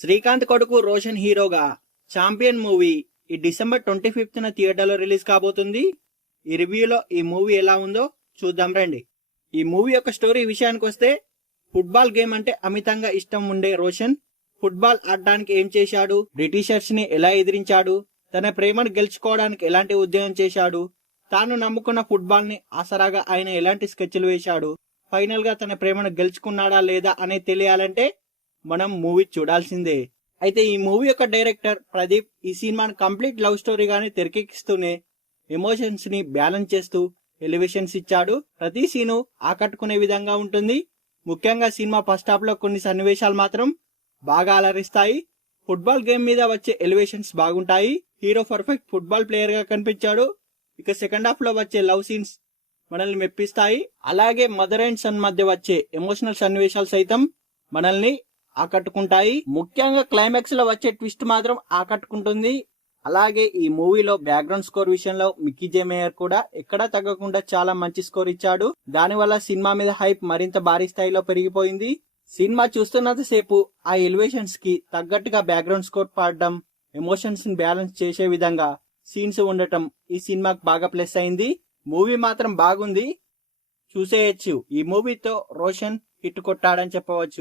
శ్రీకాంత్ కొడుకు రోషన్ హీరోగా champion movie ఈ డిసెంబర్ 25న థియేటర్లో రిలీజ్ కాబోతుంది. ఈ రివ్యూలో ఈ మూవీ ఎలా ఉందో చూద్దాం రండి. ఈ మూవీ యొక్క స్టోరీ విషయానికి వస్తే, ఫుట్బాల్ గేమ్ అంటే అమితంగా ఇష్టం ఉండే రోషన్ ఫుట్బాల్ ఆడడానికి ఏం చేశాడు, బ్రిటిషర్స్ ని ఎలా ఎదిరించాడు, తన ప్రేమను గెలుచుకోవడానికి ఎలాంటి ఉద్యోగం చేశాడు, తాను నమ్ముకున్న ఫుట్బాల్ ని ఆసరాగా ఆయన ఎలాంటి స్కెచ్లు వేశాడు, ఫైనల్ గా తన ప్రేమను గెలుచుకున్నాడా లేదా అనేది తెలియాలంటే మనం మూవీ చూడాల్సిందే. అయితే ఈ మూవీ యొక్క డైరెక్టర్ ప్రదీప్ ఈ సినిమాను కంప్లీట్ లవ్ స్టోరీగానే తెరకెక్కిస్తూనే ఎమోషన్స్ ని బ్యాలెన్స్ చేస్తూ ఎలివేషన్స్ ఇచ్చాడు. ప్రతి సీను ఆకట్టుకునే విధంగా ఉంటుంది. ముఖ్యంగా సినిమా ఫస్ట్ హాఫ్ లో కొన్ని సన్నివేశాలు మాత్రం బాగా అలరిస్తాయి. ఫుట్బాల్ గేమ్ మీద వచ్చే ఎలివేషన్స్ బాగుంటాయి. హీరో పర్ఫెక్ట్ ఫుట్బాల్ ప్లేయర్ గా కనిపించాడు. ఇక సెకండ్ హాఫ్ లో వచ్చే లవ్ సీన్స్ మనల్ని మెప్పిస్తాయి. అలాగే మదర్ అండ్ సన్ మధ్య వచ్చే ఎమోషనల్ సన్నివేశాలు సైతం మనల్ని ఆకట్టుకుంటాయి. ముఖ్యంగా క్లైమాక్స్ లో వచ్చే ట్విస్ట్ మాత్రం ఆకట్టుకుంటుంది. అలాగే ఈ మూవీలో బ్యాక్గ్రౌండ్ స్కోర్ విషయంలో మిక్కీ జే మేయర్ కూడా ఎక్కడా తగ్గకుండా చాలా మంచి స్కోర్ ఇచ్చాడు. దానివల్ల సినిమా మీద హైప్ మరింత భారీ స్థాయిలో పెరిగిపోయింది. సినిమా చూస్తున్నంత సేపు ఆ ఎలివేషన్స్ కి తగ్గట్టుగా బ్యాక్గ్రౌండ్ స్కోర్ పాడడం, ఎమోషన్స్ ని బ్యాలెన్స్ చేసే విధంగా సీన్స్ ఉండటం ఈ సినిమాకి బాగా ప్లస్ అయింది. మూవీ మాత్రం బాగుంది, చూసేయచ్చు. ఈ మూవీతో రోషన్ హిట్ కొట్టాడని చెప్పవచ్చు.